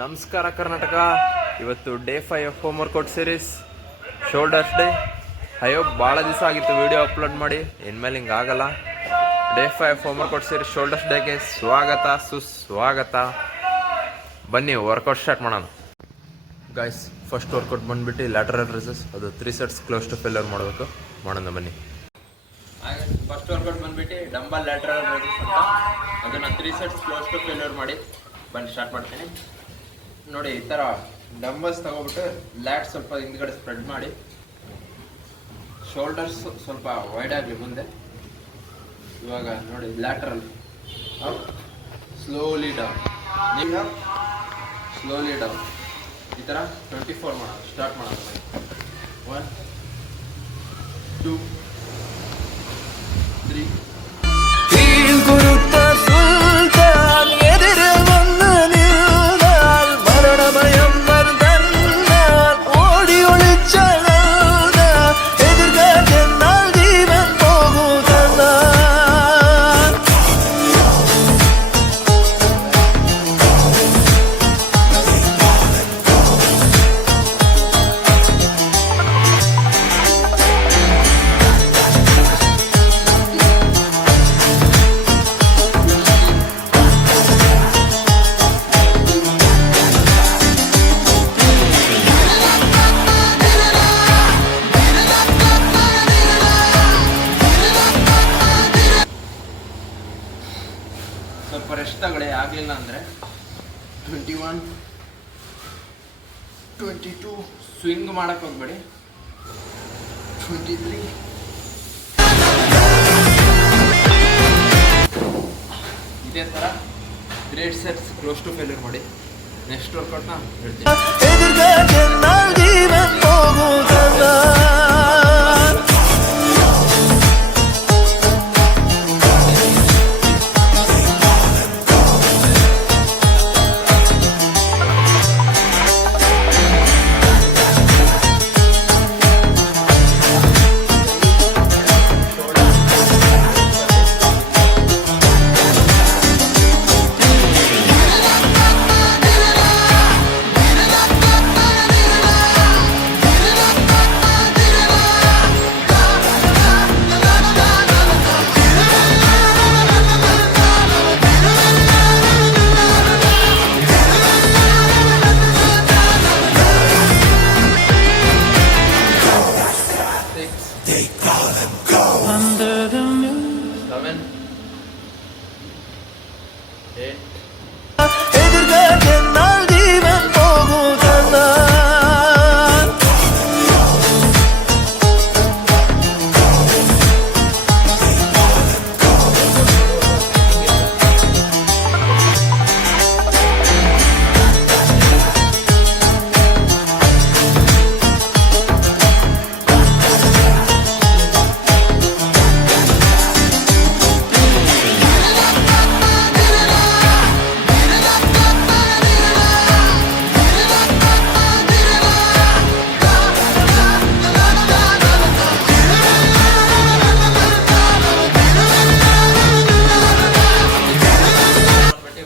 ನಮಸ್ಕಾರ ಕರ್ನಾಟಕ. ಇವತ್ತು day 5 of home workout series shoulders day. ಅಯ್ಯೋ ಭಾಳ ದಿವಸ ಆಗಿತ್ತು ವಿಡಿಯೋ ಅಪ್ಲೋಡ್ ಮಾಡಿ, ಇನ್ಮೇಲೆ ಹಿಂಗೆ ಆಗಲ್ಲ. Day 5 home workout series shoulders ಡೇಗೆ ಸ್ವಾಗತ ಸುಸ್ವಾಗತ. ಬನ್ನಿ ವರ್ಕೌಟ್ ಸ್ಟಾರ್ಟ್ ಮಾಡೋಣ. ಗಾಯ್ಸ್, ಫಸ್ಟ್ ವರ್ಕೌಟ್ ಬಂದುಬಿಟ್ಟು ಲ್ಯಾಟರಲ್ ರೈಸಸ್, ಅದು 3 ಸೆಟ್ಸ್ ಕ್ಲೋಸ್ ಟು ಫೇಲ್ಯೂರ್ ಮಾಡಬೇಕು. ಮಾಡೋಣ ಬನ್ನಿ. ಫಸ್ಟ್ ವರ್ಕೌಟ್ ಬಂದುಬಿಟ್ಟು ಡಂಬಲ್ ಲ್ಯಾಟರಲ್ ರೈಸಸ್ ಅಂತ, ಅದನ್ನು 3 ಸೆಟ್ಸ್ ಕ್ಲೋಸ್ ಟು ಫೇಲ್ಯೂರ್ ಮಾಡಿ ಬನ್ನಿ ಸ್ಟಾರ್ಟ್ ಮಾಡ್ತೀನಿ. ನೋಡಿ, ಈ ಥರ ಡಂಬಲ್ಸ್ ತಗೊಬಿಟ್ಟು ಲ್ಯಾಟ್ ಸ್ವಲ್ಪ ಹಿಂದ್ಗಡೆ ಸ್ಪ್ರೆಡ್ ಮಾಡಿ, ಶೋಲ್ಡರ್ಸ್ ಸ್ವಲ್ಪ ವೈಡ್ ಆಗಲಿ ಮುಂದೆ. ಇವಾಗ ನೋಡಿ, ಲ್ಯಾಟರಲ್ ಅಪ್, ಸ್ಲೋಲಿ ಡೌನ್, ನೀವು ಸ್ಲೋಲಿ ಡೌನ್. ಈ ಥರ 24 ಮಾಡೋಣ. ಸ್ಟಾರ್ಟ್ ಮಾಡೋಣ. 1 2 3 ಸ್ವಲ್ಪ ರೆಸ್ಟ್ ತಗೊಳ್ಳಿ. ಆಗಲಿಲ್ಲ ಅಂದರೆ 21 22 ಸ್ವಿಂಗ್ ಮಾಡಕ್ಕೆ ಹೋಗ್ಬೇಡಿ. 23 ಇದೇ ಥರ great sets close to failure ಮಾಡಿ. ನೆಕ್ಸ್ಟ್ ವರ್ಕೌಟ್ನ ಹೇಳ್ತೀನಿ.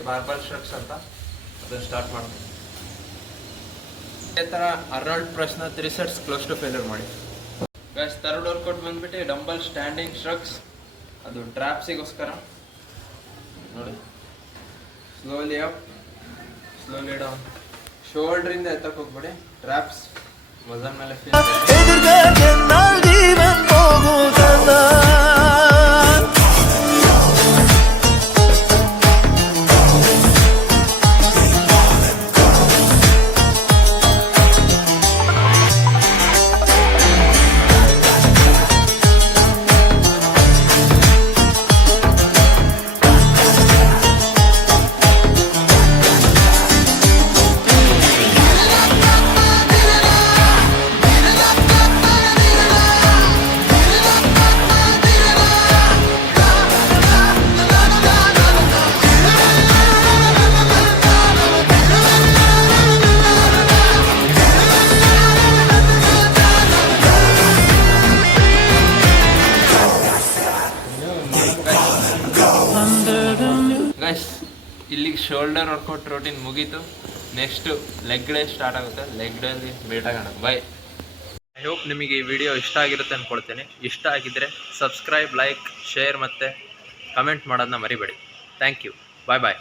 ಬಾರ್ಬಲ್ ಸ್ಟ್ರಕ್ಸ್ ಅಂತ ಅದನ್ನು ಸ್ಟಾರ್ಟ್ ಮಾಡ್ತೀನಿ. ಇದೇ ಥರ ಅರ್ನಾಲ್ಡ್ ಪ್ರೆಸ್ನ 3 ಸೆಟ್ಸ್ ಕ್ಲೋಸ್ ಟು ಫೇಲ್ಯೂರ್ ಮಾಡಿ. ಗೈಸ್, ಥರ್ಡ್ ವರ್ಕೌಟ್ ಬಂದ್ಬಿಟ್ಟು ಡಂಬಲ್ ಸ್ಟ್ಯಾಂಡಿಂಗ್ ಸ್ಟ್ರಕ್ಸ್, ಅದು ಟ್ರ್ಯಾಪ್ಸಿಗೋಸ್ಕರ. ನೋಡಿ, ಸ್ಲೋಲಿ ಅಪ್, ಸ್ಲೋಲಿ ಡೌನ್. ಶೋಲ್ಡ್ರಿಂದ ಎತ್ತಕ್ಕೆ ಹೋಗ್ಬೇಡಿ, ಟ್ರ್ಯಾಪ್ಸ್ ಮಜಲ್ ಮೇಲೆ ಫೀಲ್. ಗೈಸ್, ಇಲ್ಲಿಗೆ ಶೋಲ್ಡರ್ ವರ್ಕೌಟ್ ರೂಟೀನ್ ಮುಗೀತು. ನೆಕ್ಸ್ಟು ಲೆಗ್ ಡೇ ಸ್ಟಾರ್ಟ್ ಆಗುತ್ತೆ. ಲೆಗ್ ಡೇಲಿ ಮೀಟ್ ಆಗೋಣ. ಬೈ. ಐ ಹೋಪ್ ನಿಮಗೆ ಈ ವಿಡಿಯೋ ಇಷ್ಟ ಆಗಿರುತ್ತೆ ಅಂದ್ಕೊಳ್ತೀನಿ. ಇಷ್ಟ ಆಗಿದ್ದರೆ ಸಬ್ಸ್ಕ್ರೈಬ್, ಲೈಕ್, ಶೇರ್ ಮತ್ತು ಕಮೆಂಟ್ ಮಾಡೋದನ್ನ ಮರಿಬೇಡಿ. Thank you. Bye bye.